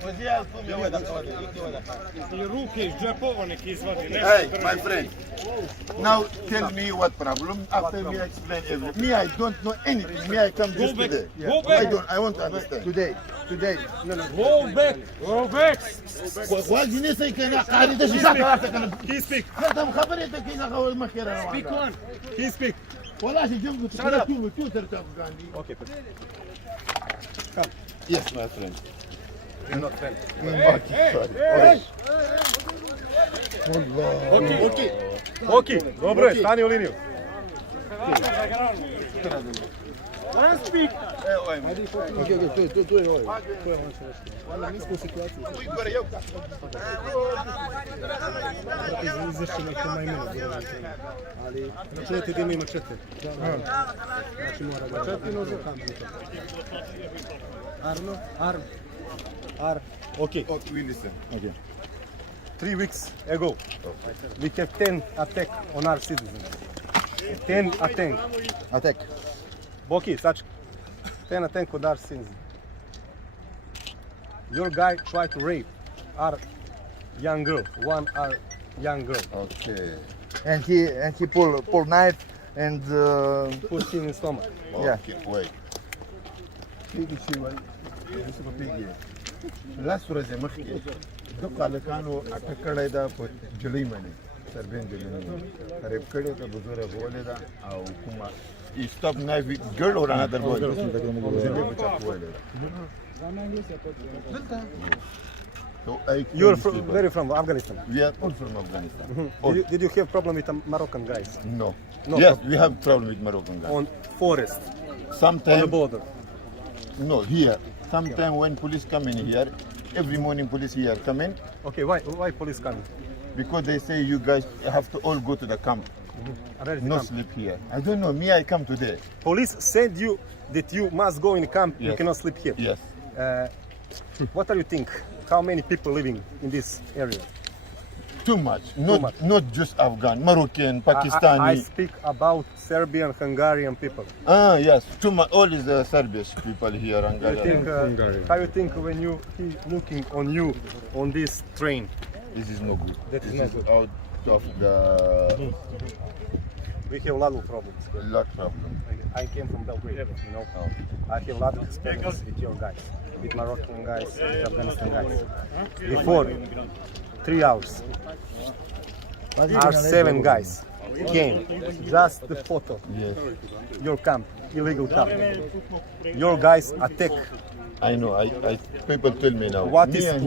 Hey, my friend. Now tell me what problem. After me explain everything. Me, I don't know anything. Me, I come just today. Go back. I want to understand. Today. Go back. Go back. He speak. Speak one. He speak. Shut up. Okay. Yes, my friend. You're not friend. Окей, добре, стани у линiju. One speak. Izvješće neko ima imena, ali računajte da ima četiri. Znači mora da četiri nože. Arm. Okay. We listen. Okay. 3 weeks ago, we have 10 attack on our citizens. 10 attack. Boki, such 10 attack on our citizens. Your guy tried to rape our young girl, our young girl. Okay. And he pull knife and Pushed him in stomach. Yeah. Okay, wait. لاس ورځې مخکې دوه هلکانو اټک کړی ده په جلۍ باندې سربین جلۍ ریپ کړې ده بزوره غولې ده او کومه stop knife girl or another boy جلۍ په چاقو وهلې ده So You're very from Afghanistan. We are all from Afghanistan. Did you have problem with Moroccan guys? No. No Yes, problem. we have problem with Moroccan guys. On forest, on the Sometimes border. no here. Sometimes when police come in here, every morning police here come in Okay, why police coming? because they say you guys have to all go to the camp. Where is the No camp? sleep here. I don't know. Me, I come today. Police said you that you must go in camp. You Yes. cannot sleep here. Yes. What do you think? How many people living in this area? Too much. much. Not just Afghan, Moroccan, I Pakistani. speak about Serbian, Hungarian people. Yes. Too much. All is Serbian people here. You think, Hungarian. how you think when he looking on you on this train? This is no good. That is This not is good. out of the We have a lot of problems. lot problem. I came from Belgrade, you know. I have a lot of experience with your guys, with Moroccan guys, with Afghanistan guys. Before 3 hours, our 7 guys came. Just the photo. Yes. Your camp, illegal camp. Your guys attack. I know. I people tell me now. Me and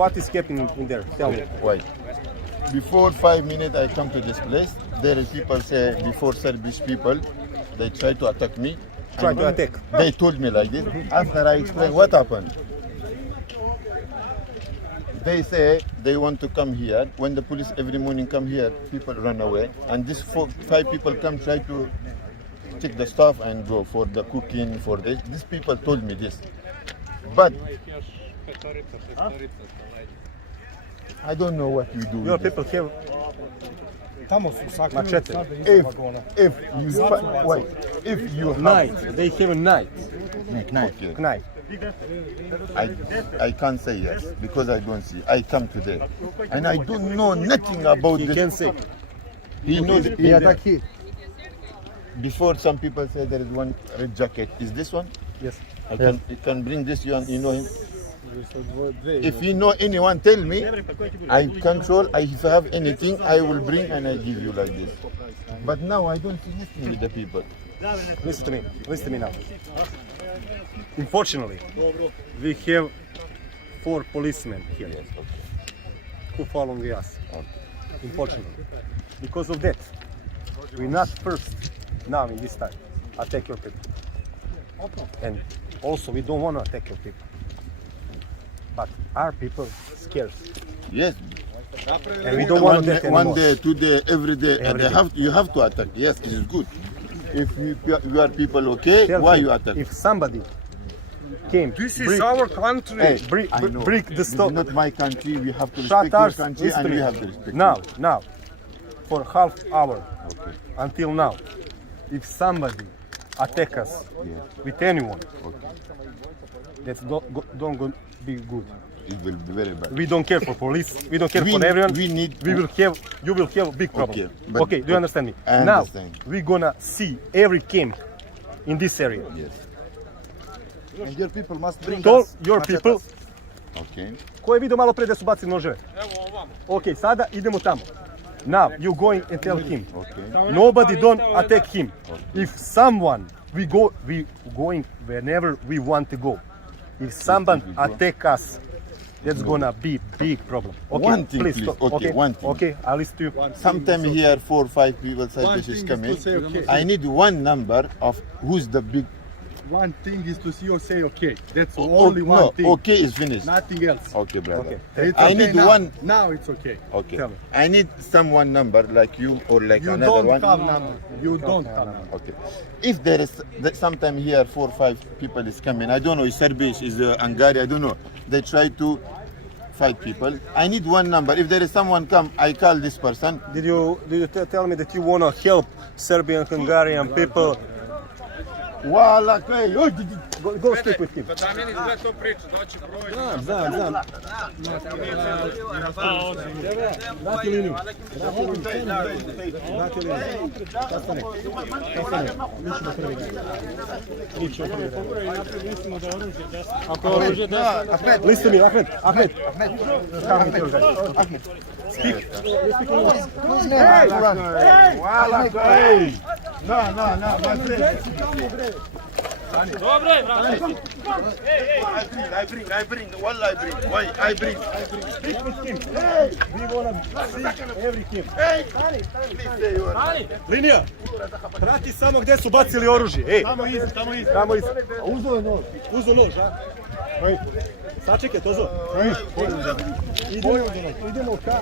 What is happening in there? Tell me. Why? Before 5 minutes I come to this place, there is people say before Serbian people, they try to attack me. Try And to attack. They told me like this. After I explain what happened, they say they want to come here. When the police every morning come here, people run away. And these 5 people come try to take the stuff and go for the cooking, for this. These people told me this. But I don't know what you do. Your with this. people have machete. If you have Knife. They have a knife. Okay. Knife. I can't say yes because I don't see. I come today and I don't know nothing about You this. can say. He knows. he attack here. Before some people say there is one red jacket. Is this one? Yes. You can bring this one. You know him. If you know anyone, tell me. I control. If I have anything, I will bring and I give you like this. But now I don't see anything with the people. Listen to me. Listen to me now. Unfortunately, we have 4 policemen here Yes. Okay. who following us. Unfortunately, because of that, we not first now in this time attack your people, and also we don't want to attack your people, but our people scared, Yes. and we don't want to attack One anymore. day, 2 days, every day, and Every day. you have to attack. Yes, it is good. If you are people okay, Tell why me, you attack? If somebody came, This is our country. Hey, I know. break the This is stop. not my country. We have to Shut respect your us, country, listen and to we me. have to respect. Now, for half hour Okay. until now, if somebody attack us Yes. with anyone, Okay. That's don't go be good. It will be very bad. We don't care for police. We don't care for everyone. You will have a big problem. Okay, but- Okay, do you understand me? I Now understand. we're gonna see every camp in this area. Yes. And your people must bring Tell us your machetes. people. Okay. Ko je vidio malo pre da su bacili noževe? Ok, sada idemo tamo. Now you going and tell him. Okay. Nobody don't attack him. If someone we going whenever we want to go. If someone we go. attack us, that's gonna be big problem. Okay, One thing, please. stop. Okay, one thing. Okay, I'll listen to you. Sometime here 4 or 5 people Serbian is coming. I need one number of who's the big. One thing is to see or say okay. That's only one no, thing. okay is finished. Nothing else. Okay, brother. Okay. It's I okay need now. one. Now it's okay. Okay. Tell me. I need someone number like you or like You another don't one. have number. You don't have number. Okay. If there is sometime here 4 or 5 people is coming, I don't know, is Serbia, is Hungary, I don't know. They try to fight people. I need one number. If there is someone come, I call this person. Did you tell me that you wanna help Serbian, Hungarian people? Wala kaj, Go speak with him. Znam. Dati liniju. Listen to me, Ahmed. Come with your guys. Speak. Whose name are you run? wala kaj. No, my friend. I bring. Wallah, I bring. Why? I bring. Speak with him. We wanna see everything. Please say your name. Linija, prati samo gdje su bacili oružje. Ej, tamo iza. Uzo nož, a? Ej, sačekaj, Tozo. Idemo ka...